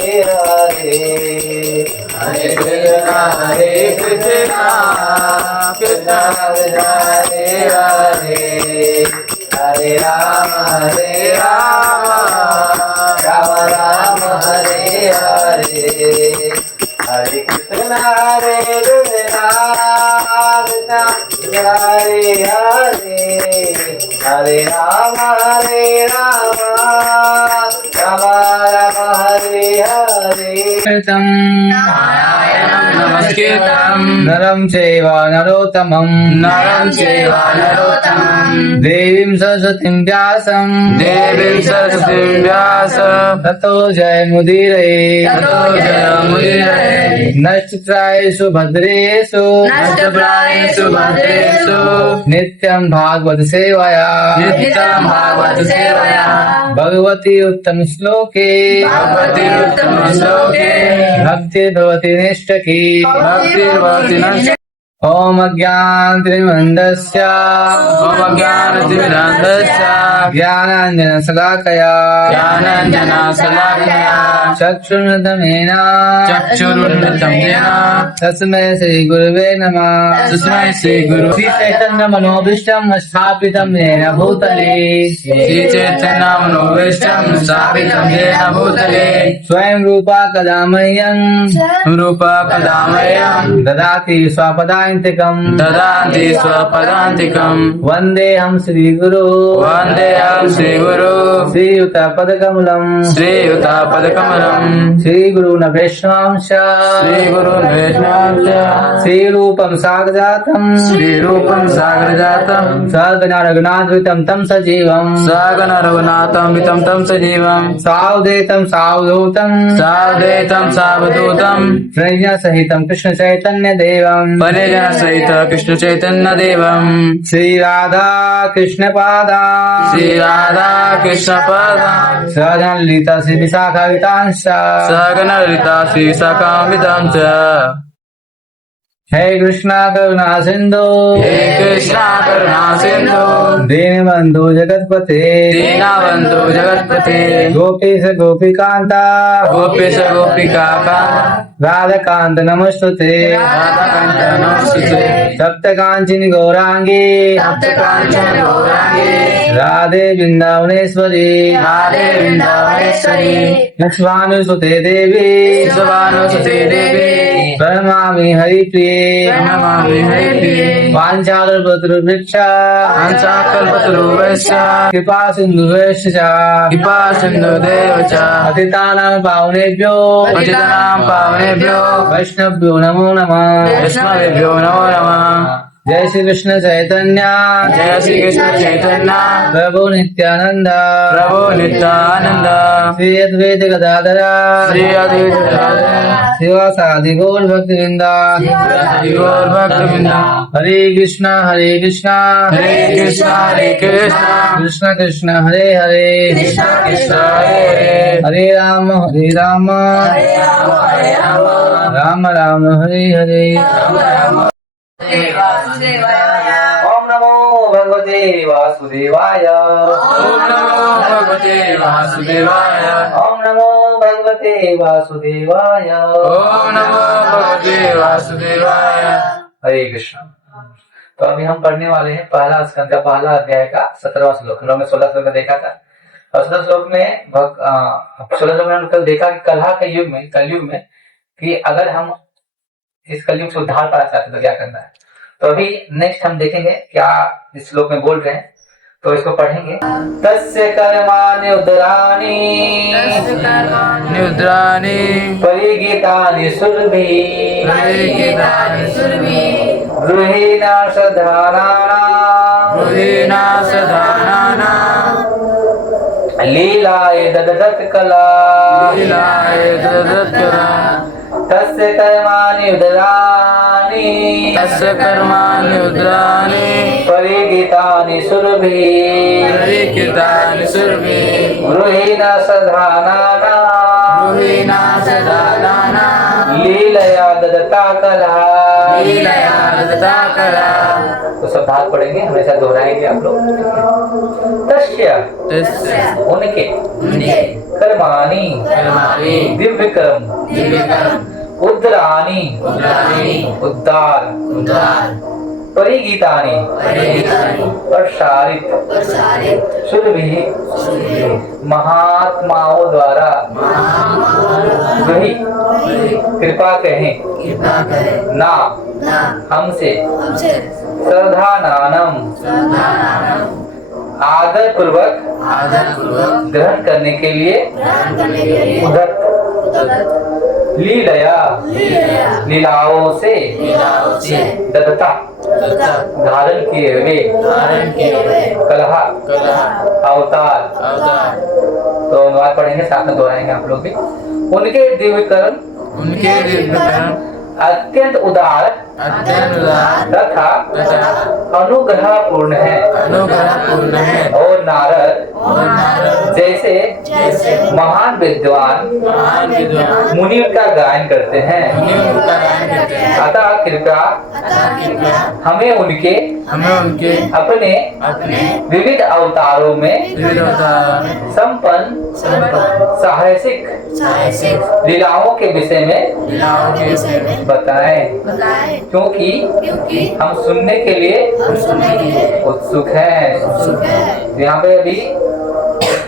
हरे हरे कृष्णा कृष्णा हरे हरे हरे राम राम राम हरे हरे हरे कृष्णा कृष्णा हरे हरे हरे राम राम राम हरे हरे नमस्कृतं नरं चैव नरोत्तमं देवीं सरस्वतीं व्यासं व्यास ततो जयमुदीरये नक्षत्रायेषु भद्रेषु नष्टप्रायेषु भद्रेषु नित्यं भागवत सेवया नित्यं भागवत सेवया भगवती उत्तम श्लोके भगवती उत्तम श्लोके भक्तिर्भवति निष्ठकी भक्तिर्भवति नश्यति। ॐ अज्ञानतिमिरन्धस्य ॐ ज्ञानतिमिरान्धस्य ज्ञानाञ्जनशलाकया ज्ञानाञ्जनशलाकया चक्षुरुन्मिलितं चक्षुरुन्मिलितं येन तस्मै श्रीगुरवे नमः तस्मै श्रीगुरु श्रीचैतन्यमनोभीष्टं स्थापितं येन भूतले श्रीचैतन्यमनोभीष्टं स्थापितं येन भूतले स्वयं रूपा कदा मह्यं रूपा कदा मह्यं ददाति स्वपदान्तिकं ददाति स्वपदान्तिकं वन्देऽहं श्रीगुरो वन्देऽहं श्रीगुरु श्रीयुतपदकमलं श्रीयुतापदकमलं श्रीगुरून् वैष्णवांश श्रीगुरुन् वैष्णवांश्च श्रीरूपं साग्रजातं श्रीरूपं सागरजातं सगणरघुनाथवितं तं सजीवं सगण रघुनाथं वितं तं सजीवं सावधेतं सावधूतं सावधेतं सावधूतं प्रज्ञासहितं कृष्णचैतन्यदेवं परिजन सहित कृष्ण चैतन्य देवं श्रीराधा कृष्णपादा श्रीराधा कृष्ण पदा सजनलिता श्रीविशाखावितांश सगण ललिता श्री सकामितं च हे कृष्णा करुणा सिंधु हे कृष्णा करुणा सिंधु दीनबंधु जगतपते दीनबन्धु जगत्पते गोपीश गोपीकांता गोपेश गोपिका राधाकांत नमस्तुते राधाकान्त नमस्तुते सप्तकांचिनि गौरांगी सप्तकाञ्चन गौराङ्गी राधे वृंदावनेश्वरी राधे वृन्दावनेश्वरी विश्वानुसुते देवी विश्वानुसुते देवी प्रणमामि हरिप्रिये प्रणमामि हरिप्रिये वाञ्छाकल्पतरुभ्यश्च हंसाकल्पतरुभ्यश्च कृपा सिन्धुभ्यश्च कृपा सिन्धुदेव च पतितानां पावनेभ्यो पतितानां पावनेभ्यो वैष्णवभ्यो नमो नमः वैष्णवेभ्यो नमो नमः। जय श्री कृष्ण चैतन्य जय श्री कृष्ण चैतन्य प्रभु नित्यानंद प्रभु नित्यानंद श्री अद्वैत गदाधर श्री अद्वैत शिवासादि गौर भक्तवृंद गौर भक्तवृंद हरे कृष्णा हरे कृष्णा हरे कृष्णा कृष्ण कृष्ण हरे हरे कृष्ण कृष्ण हरे हरे राम राम राम हरे हरे ओम नमो भगवते वासुदेवाय ओम नमो भगवते वासुदेवाय ओम नमो भगवते वासुदेवाय ओम नमो भगवते वासुदेवाय। हरे कृष्ण। तो अभी हम पढ़ने वाले हैं पहला स्कंद का पहला अध्याय का 17वां श्लोक। हम लोग ने 16 श्लोक में देखा था और 16 श्लोक में 16 श्लोक में हम कल देखा कि कलयुग में कि अगर हम इस कलयुग से उद्धार पाना चाहते तो क्या करना है। तो अभी नेक्स्ट हम देखेंगे क्या इस श्लोक में बोल रहे हैं, तो इसको पढ़ेंगे। तस्य कर्माणि उदराणि निद्रानि परिगीतानि सुरभिः परिगीतानि सुरभिः गृहीणा सधानानां गृहीणा सदानानां लीलाय ददत् कला लीलाय ददत्कला तस्य कर्माणि उदराणि तस्य कर्माणि उद्राणि परिगीतानि सुरभिः परिगीतानि सुरभिः गृहीणा सधानानां गृहीणा सदानानां लीलया ददता कला लीलया सर्वदा करा। तो सब भाग पढ़ेंगे, हमेशा दोहराएंगे आप लोग। तस्य तस्य उनके उनके कर्माणि कर्माणि दिव्य कर्म दिव्यकर्म उद्राणी उद्राणी उद्धार उद्धार परिगीतानि परिगीतानि प्रसारित प्रसारित सुरभि महात्माओं द्वारा वही कृपा कहें कृपा करें ना ना हमसे हमसे श्रद्धानानम श्रद्धानानम आदर पूर्वक आदर पूर्वक ग्रहण करने के लिए ग्रहण करने के लिए उदत लीलया लीलाओं से लीलाओं से दत्ता तथा धारण किए हुए धारण किए हुए कलह कलह अवतार अवतार तो अनुवाद पढ़ेंगे, साथ में दोहराएंगे आप लोग भी। उनके दिव्य कर्म उनके दिव्यकर्म अत्यंत उदार अत्यंत उदार तथा तथा अनुग्रह पूर्ण है अनुग्रह पूर्ण है और नारद और नारद जैसे जैसे महान विद्वान महान विद्वान मुनि का गायन करते हैं, मुनि उनका गायन करते हैं। अतः कृपया अतः कृपया हमें उनके हमें उनके अपने अपने विविध अवतारों में विविध अवतारों में संपन्न संपन्न साहसिक साहसिक लीलाओं के विषय में लीलाओं के विषय में बताएं, बताएं, क्योंकि क्योंकि हम सुनने के लिए हम सुनने के लिए उत्सुक हैं। उत्सुक हैं। तो यहाँ पे अभी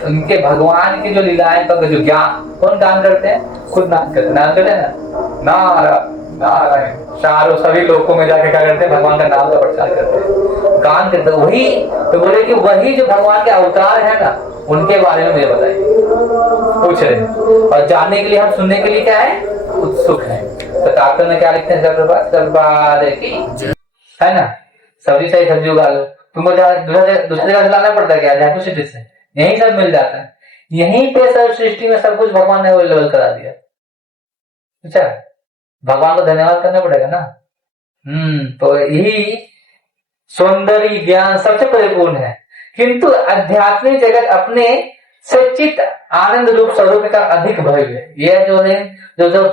उनके भगवान की जो लीलाएं का जो ज्ञान कौन गान करते हैं? खुद नाम करते हैं, नाम करते हैं नारायण चारों सभी लोगों में जाके क्या करते हैं? भगवान का नाम का प्रचार करते हैं, गान करते हैं। वही तो बोले कि वही जो भगवान के अवतार है ना, उनके बारे में मुझे बताइए, पूछ रहे हैं। और जानने के लिए हम सुनने के लिए क्या है? उत्सुक है। तो डॉक्टर ने क्या लिखते हैं? सरबार की है ना, सब्जी सही सब्जी उगा लो, तुमको दूसरे जगह से लाना पड़ता है क्या? जादू सिटी से यही सब मिल जाता है, यहीं पे सब सृष्टि में सब कुछ भगवान ने अवेलेबल करा दिया। अच्छा, भगवान को धन्यवाद करना पड़ेगा ना। तो यही सौंदर्य ज्ञान सबसे परिपूर्ण है, किंतु आध्यात्मिक जगत अपने सचित आनंद रूप स्वरूप का अधिक भव्य है। यह जो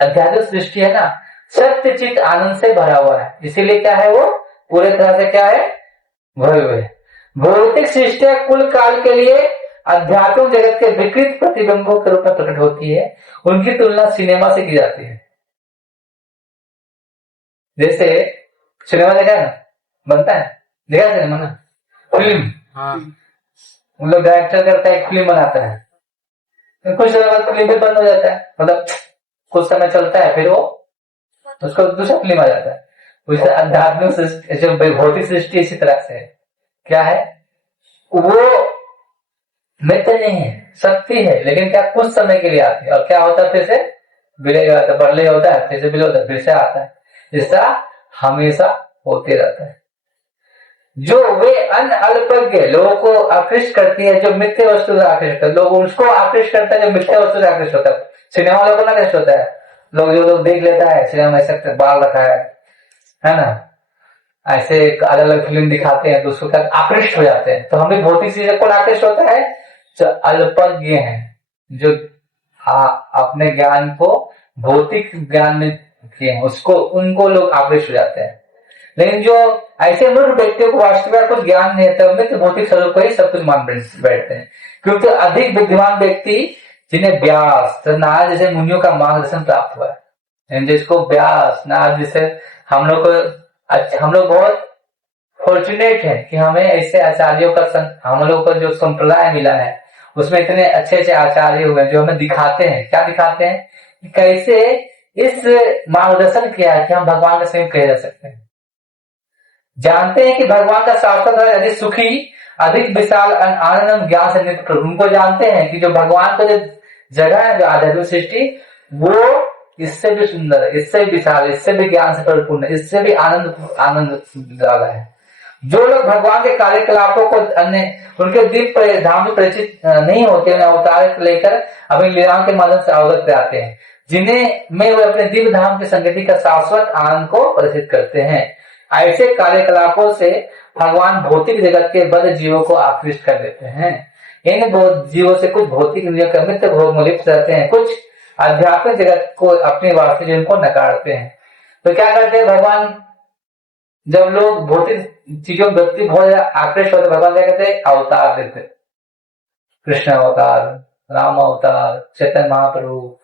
आध्यात्मिक सृष्टि है ना, सत्य चित आनंद से भरा हुआ है, इसीलिए क्या है? वो पूरे तरह से क्या है? भव्य है। भौतिक सृष्टियां कुल काल के लिए आध्यात्मिक जगत के विकृत प्रतिबिंबों के रूप में प्रकट होती है। उनकी तुलना सिनेमा से की जाती है। जैसे सिनेमा देखा है ना, बनता है, देखा है सिनेमा ना, फिल्म, हाँ उन लोग डायरेक्टर करता है, एक फिल्म बनाता है, कुछ समय बाद फिल्म भी बंद हो जाता है, मतलब कुछ समय चलता है, फिर वो उसको दूसरा फिल्म आ जाता है। उससे आध्यात्मिक जो भौतिक सृष्टि इसी तरह से है। क्या है? वो मित्र नहीं है, शक्ति है, लेकिन क्या कुछ समय के लिए आती है, और क्या होता है? फिर से विलय होता है, प्रलय होता है, फिर से विलय होता है, फिर से आता है। इस तरह हमेशा होते रहता है। जो वे अन्य अल्पज्ञ लोगों को आकृष्ट करती है, जो मिथ्य वस्तु से आकृष्ट करते, लोग उसको आकृष्ट करता है जो मिथ्या वस्तु से आकृष्ट होता है। सिनेमा वालों को ना आकृष्ट होता है, लोग जो लोग देख लेता है सिनेमा में ऐसा बाल रखा है ना, ऐसे अलग अलग फिल्म दिखाते हैं तो उसको क्या आकृष्ट हो जाते हैं। तो हम भी भौतिक चीजें कौन आकृष्ट होता है? जो अल्पज्ञ हैं, जो अपने ज्ञान को भौतिक ज्ञान में किए हैं, उसको उनको लोग आकृष्ट हो जाते हैं। लेकिन जो ऐसे मूर्ख व्यक्तियों को वास्तविक कुछ ज्ञान नहीं है, मित्र भौतिक स्वरूप को ही सब कुछ मान बैठते हैं। क्योंकि अधिक बुद्धिमान व्यक्ति जिन्हें व्यास तो नारद जैसे मुनियों का मार्गदर्शन प्राप्त हुआ है, जिसको व्यास नारद जैसे हम लोग बहुत फॉर्चुनेट है कि हमें ऐसे आचार्यों का हम लोग को जो संप्रदाय मिला है, उसमें इतने अच्छे अच्छे आचार्य हुए जो हमें दिखाते हैं। क्या दिखाते हैं? कि कैसे इस मार्गदर्शन किया है कि हम भगवान का स्वयं कहे जा सकते हैं। जानते हैं कि भगवान का साक्षात अधिक सुखी, अधिक विशाल आनंद ज्ञान से नित्य प्रभु। उनको जानते हैं कि जो भगवान को जो जगह है, जो आध्यात्मिक सृष्टि, वो इससे भी सुंदर है, इससे भी विशाल, इससे भी ज्ञान से परिपूर्ण है, इससे भी आनंद ज्यादा है। जो लोग भगवान के कार्यकलापों को अन्य उनके दिव्य धाम में परिचित नहीं होते, उन्हें अवतार लेकर अपनी लीलाओं के माध्यम से अवगत कराते हैं, जिन्हें में वे अपने दिव्य धाम की संगति का शाश्वत आनंद को प्रसिद्ध करते हैं। ऐसे कार्यकलापों से भगवान भौतिक जगत के बद्ध जीवों को आकृष्ट कर लेते हैं। इन जीवों से कुछ भौतिक इंद्रियों के मित्र भोग में लिप्त रहते हैं, कुछ आध्यात्मिक जगत को अपने वास्तविक जीवन को नकारते हैं। तो क्या करते हैं? भगवान जब लोग भौतिक चीजों के प्रति बहुत ज्यादा आकृष्ट होते, भगवान क्या कहते हैं, अवतार देते, कृष्ण अवतार, राम अवतार, चैतन्य महाप्रभु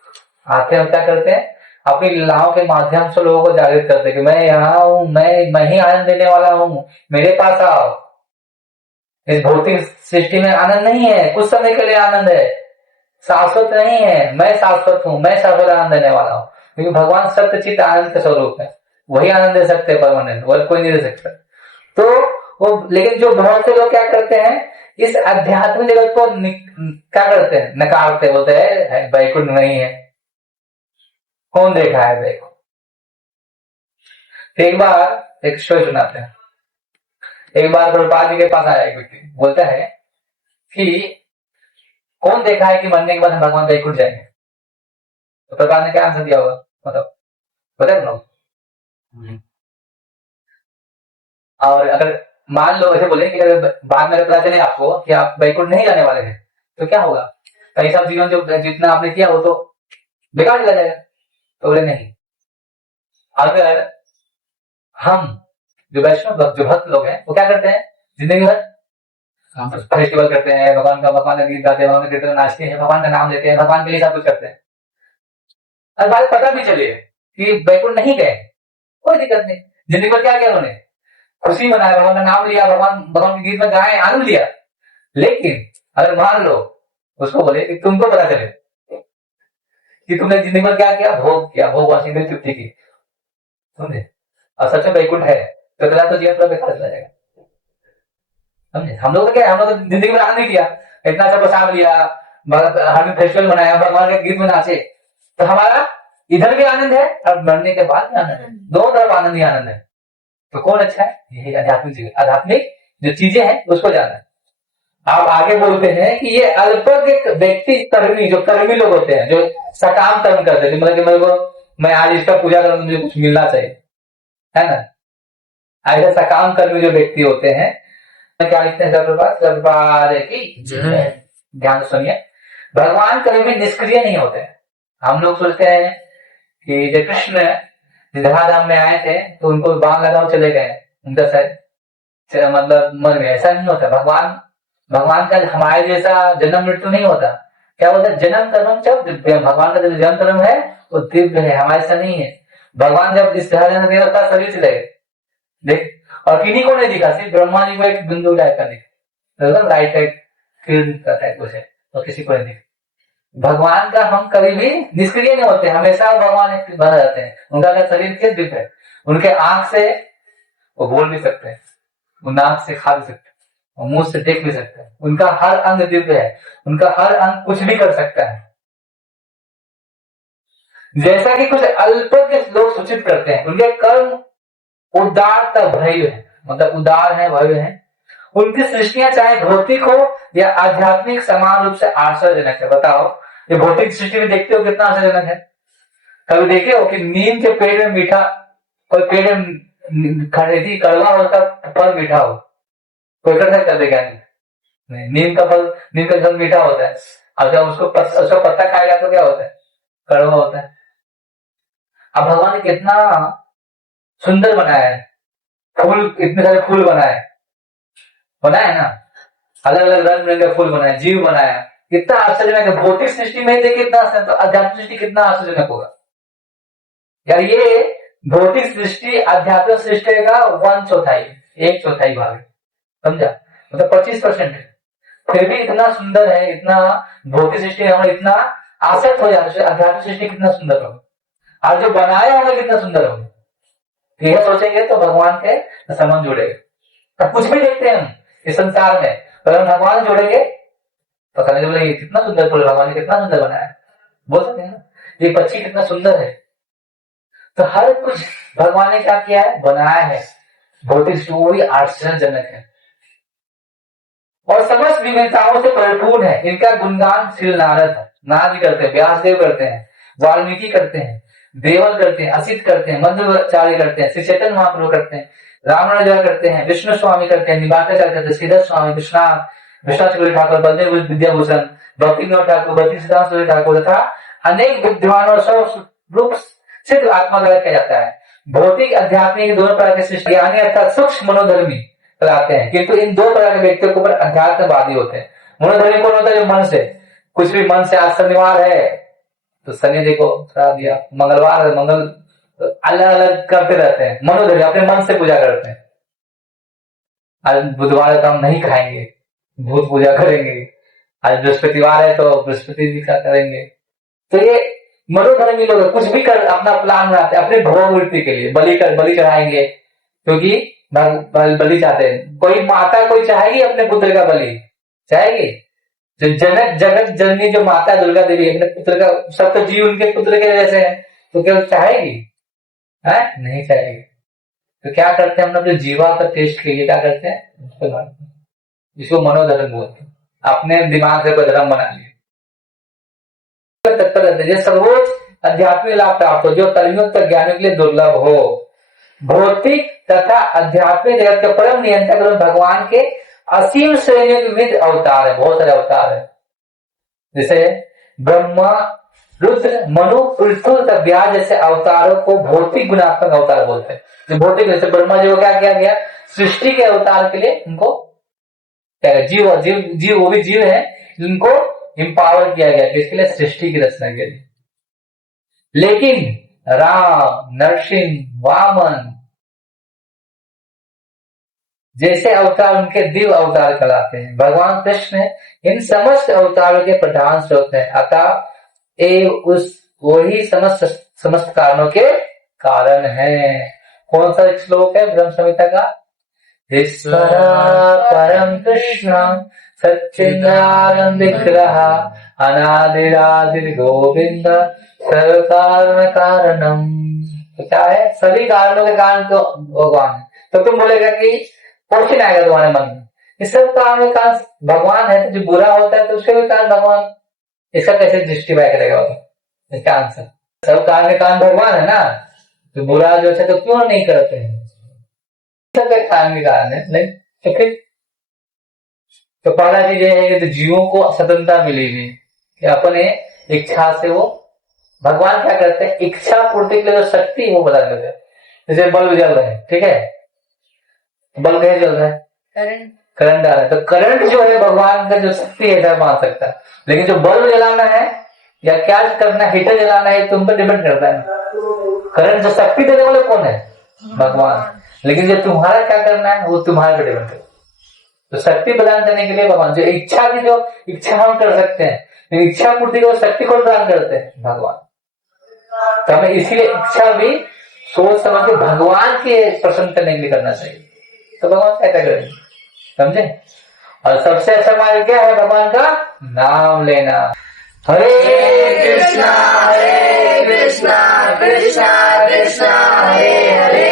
आते हैं, क्या करते हैं, अपनी लीलाओं के माध्यम से लोगों को जागृत करते कि मैं यहाँ हूँ, मैं ही आनंद देने वाला हूँ, मेरे पास आओ। इस भौतिक सृष्टि में आनंद नहीं है, कुछ समय के लिए आनंद है, शाश्वत नहीं है। मैं शाश्वत हूँ, मैं शाश्वत आनंद देने वाला हूँ, क्योंकि भगवान सत्यचित आनंद का स्वरूप है, वही आनंद दे सकते हैं परमानेंट, और कोई नहीं दे सकता। तो वो, लेकिन जो बहुत से लोग क्या करते हैं, इस आध्यात्मिक जगत को क्या करते हैं, नकारते, बोलते हैं वैकुंठ नहीं है, कौन देखा है वैकुंठ। एक बार एक स्टोरी सुनाते हैं। एक बार प्रभुपाद जी के पास आया एक व्यक्ति, बोलता है कि कौन देखा है कि मरने के बाद हम भगवान वैकुंठ जाएंगे। तो प्रभुपाद ने क्या आंसर दिया होगा, मतलब पता है। और अगर मान लो ऐसे बोले कि अगर बाद में पता चले आपको कि आप वैकुंठ नहीं जाने वाले हैं, तो क्या होगा, कई सब जीवन जो जितना आपने किया वो तो बेकार चला जाएगा। तो बोले नहीं, अगर हम जो वैष्णव जो भक्त लोग हैं वो क्या करते हैं, जिंदगी भर फेस्टिवल करते हैं, भगवान का गीत गाते हैं, भगवान के कीर्तन नाचते हैं, भगवान का नाम लेते हैं, भगवान के लिए सब कुछ करते हैं। और बात पता भी चले कि वैकुंठ नहीं गए, कोई दिक्कत नहीं, जिंदगी भर क्या किया उन्होंने, खुशी मनाया, भगवान का नाम लिया, भगवान के गीत में गाए, आनंद लिया। लेकिन अगर मान लो उसको बोले कि तुमको पता चले कि तुमने जिंदगी भर क्या किया, भोग किया, भोग वासी तृप्ति की, समझे, और सच में वैकुंठ है, तो तेरा तो जीवन पूरा बेकार चला जाएगा। समझे, हम लोग तो क्या, हम लोग तो जिंदगी में आनंद नहीं किया, इतना अच्छा प्रसाद लिया, हर दिन फेस्टिवल मनाया, भगवान के गीत में नाचे, तो हमारा इधर भी आनंद है और मरने के बाद भी आनंद है, दोनों तरफ आनंद ही आनंद है। तो कौन अच्छा है, यही आध्यात्मिक जो चीजें हैं उसको जाना है। आप आगे बोलते हैं कि ये अल्पज्ञ व्यक्ति कर्मी, जो कर्मी लोग होते हैं, जो सकाम कर्म करते हैं, मतलब कि मेरे को मैं आज इसका पूजा करूं, मुझे कुछ मिलना चाहिए, है ना, ऐसे सकाम कर्मी जो व्यक्ति होते हैं, क्या लिखते हैं सर्वपाद की ध्यान सुनिए, भगवान कभी भी निष्क्रिय नहीं होते। हम लोग सोचते हैं कि जब कृष्ण धराधाम में आए थे तो उनको बाण लगाओ चले गए, उनका मतलब मर गए, ऐसा नहीं होता। भगवान का हमारे जैसा जन्म मृत्यु नहीं होता। क्या बोलते हैं, जन्म कर्म जब दिव्य, भगवान का जो जन्म कर्म है वो दिव्य है, हमारे ऐसा नहीं है। भगवान जब इस धराधाम में होता शरीर चले गए, देख, और किन्हीं को नहीं दिखा, सिर्फ ब्रह्मा जी को एक बिंदु टाइप का दिखा, राइट साइड फील्ड का टाइप कुछ है, और किसी को नहीं दिखा। भगवान का हम कभी भी निष्क्रिय नहीं होते, हमेशा भगवान बना रहते हैं। उनका अगर शरीर किस दिव्य है, उनके आंख से वो बोल भी सकते हैं, वो नाक से खा भी सकते हैं, और मुंह से देख भी सकते हैं, उनका हर अंग दिव्य है, उनका हर अंग कुछ भी कर सकता है। जैसा कि कुछ अल्पज्ञ लोग सूचित करते हैं, उनके कर्म उदार तक भव्य है, मतलब उदार है, भव्य है। उनकी सृष्टियां चाहे भौतिक हो या आध्यात्मिक समान रूप से आश्चर्यजनक है। बताओ, ये भौतिक सृष्टि में देखते हो कितना आश्चर्यजनक है। कभी देखे हो कि नीम के पेड़ में मीठा, कोई पेड़ में खरीदी कड़वा और उसका फल मीठा हो, कोई कर सकता देगा नहीं। नीम का फल मीठा होता है, और जब उसका पत्ता खाएगा तो क्या होता है, कड़वा होता है। अब भगवान ने कितना सुंदर बनाया है, फूल, इतने सारे फूल बनाए ना, अलग अलग रंग बिरंगे फूल बनाए, जीव बनाया, कितना आश्चर्यजनक है। भौतिक सृष्टि में देखिए कितना आश्चर्य, तो आध्यात्मिक सृष्टि कितना आश्चर्यजनक होगा यार। ये भौतिक सृष्टि आध्यात्मिक सृष्टि का 1/4 भाग है, समझा, मतलब 25% है। फिर भी इतना सुंदर है, इतना भौतिक सृष्टि हम इतना आसक्त हो जाते, आध्यात्मिक सृष्टि कितना सुंदर होगा, और जो बनाया होगा कितना सुंदर होगा। यह सोचेंगे तो भगवान के संबंध जुड़ेगा। कुछ भी देखते हैं हम इस संसार में, अगर हम भगवान जोड़ेंगे तो समझ बोले कितना सुंदर फूल भगवान ने कितना सुंदर बनाया, बोल सकते हैं ना, ये पक्षी कितना सुंदर है। तो हर कुछ भगवान ने क्या किया है, बनाया है। भौतिक वो भी आश्चर्यजनक है और समस्त विविधताओं से परिपूर्ण है। इनका गुणगान श्री नारद भी करते हैं, व्यासदेव करते हैं, वाल्मीकि करते हैं, देवल करते हैं, असित करते हैं, मध्वाचार्य करते हैं, श्री चैतन्य महाप्रभु करते हैं, रामानुजा करते हैं, विष्णु स्वामी करते हैं, निवासाचार्य करते हैं, श्रीधर स्वामी, विश्वनाथ ठाकुर, बलदेव विद्याभूषण, भक्ति विनोद ठाकुर, भक्ति सिद्धांत ठाकुर तथा अनेक विद्वानों सब रूप सिद्ध आत्मा किया जाता है। भौतिक आध्यात्मिक दोनों प्रकार के सृष्टि ज्ञानी अर्थात सूक्ष्म मनोधर्मी कहलाते हैं, किंतु इन दो प्रकार के व्यक्तियों के ऊपर अध्यात्मवादी होते हैं। मनोधर्मी कौन होता है? जो मन से कुछ भी मन से, आज शनिवार है तो शनि देखो करा दिया, मंगलवार है मंगल, अलग अलग करते रहते हैं। मनोधर्मी अपने मन से पूजा करते हैं। आज बुधवार का हम नहीं खाएंगे, भूत पूजा करेंगे। आज बृहस्पतिवार है तो बृहस्पति जी का करेंगे। तो ये मनोधर्मी लोग कुछ भी कर अपना प्लान बनाते हैं अपने भगवती के लिए। बलि चढ़ाएंगे क्योंकि बलि चाहते हैं। कोई माता कोई चाहेगी अपने पुत्र का बलि? चाहेगी? जो जनक जगत जननी जो माता दुर्गा देवी अपने पुत्र का, सब तो जीव उनके पुत्र के जैसे हैं, तो क्या चाहेगी? है नहीं चाहेगी। तो क्या करते हैं हम लोग? जीवा का टेस्ट के लिए क्या करते हैं? जिसको मनोधर्म बोलते हैं। अपने दिमाग से कोई धर्म बना लिया। ये सर्वोच्च आध्यात्मिक लाभ प्राप्त हो जो कर्मियों तक ज्ञानियों के लिए दुर्लभ हो। भौतिक तथा आध्यात्मिक जगत के परम नियंत्रक भगवान के असीम श्रेणियों के विविध अवतार है, बहुत सारे अवतार है। जैसे ब्रह्मा, रुद्र, मनु, पृथु तथा व्यास जैसे अवतारों को भौतिक गुणात्मक अवतार बोलते हैं। जो भौतिक, जैसे ब्रह्मा जी को क्या किया गया? सृष्टि के अवतार के लिए उनको जीव वो भी जीव है, इनको एम्पावर किया गया किसके लिए? सृष्टि की रचना के लिए। लेकिन राम, नरसिंह, वामन जैसे अवतार उनके दिव्य अवतार कहलाते हैं। भगवान कृष्ण इन समस्त अवतारों के प्रधान स्रोत है, अतः उस वही समस्त कारणों के कारण है। कौन सा श्लोक है ब्रह्म संहिता का? ईश्वरा परम कृष्ण सच्चिदानंद विग्रह अनादिरादिर गोविंद सर्व कारण कारणम। तो क्या है? सभी कारणों के कारण तो भगवान है। तो तुम बोलेगा कि क्वेश्चन आएगा तुम्हारे मन में, इस सब कारण का भगवान है, तो जो बुरा होता है तो उसके भी कारण भगवान, इसका कैसे जस्टिफाई करेगा? इसका आंसर सब कारण के कारण भगवान है ना, तो बुरा जो है तो क्यों नहीं करते हैं? सब कारण के कारण है नहीं तो फिर तो पहला चीज ये है कि तो जीवों को स्वतंत्रता मिलेगी कि अपने इच्छा से वो भगवान क्या करते हैं? इच्छा पूर्ति के लिए जो शक्ति वो बता देते हैं। जैसे बल्ब जल रहे हैं, ठीक है, बल्ब कैसे जल रहा है? करंट आ रहा है, तो करंट जो है भगवान का जो शक्ति है ऐसा मान सकता है। लेकिन जो बल्ब जलाना है या क्या करना, हीटर जलाना है, तुम पर डिपेंड करता है। करंट जो शक्ति देने वाले कौन है? भगवान। लेकिन जो तुम्हारा क्या करना है वो तुम्हारे पर डिपेंड करता है। तो शक्ति प्रदान करने के लिए भगवान, जो इच्छा की जो इच्छा हम कर सकते हैं, इच्छा पूर्ति को शक्ति को प्रदान करते हैं भगवान। तो हमें इसीलिए इच्छा भी सोच समझ के भगवान के प्रसन्न करने के लिए करना चाहिए। तो भगवान क्या करेंगे? समझे? और सबसे अच्छा मार्ग क्या है? भगवान का नाम लेना। हरे कृष्णा कृष्णा कृष्णा हरे हरे,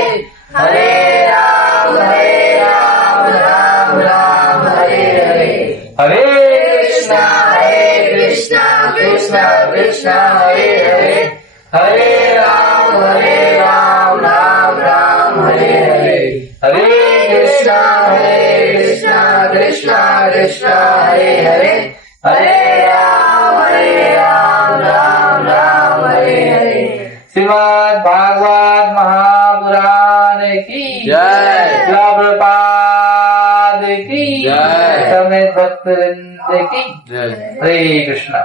हरे राम राम राम हरे हरे। हरे कृष्णा कृष्णा कृष्णा हरे हरे, हरे राम राम राम हरे हरे। हरे कृष्णा कृष्णा कृष्णा हरे हरे, हरे राम राम राम हरे हरे। श्रीमद् भागवत महापुराण की जय, प्रभुपाद की जय, समेत भक्तवृंद की जय। हरे कृष्णा।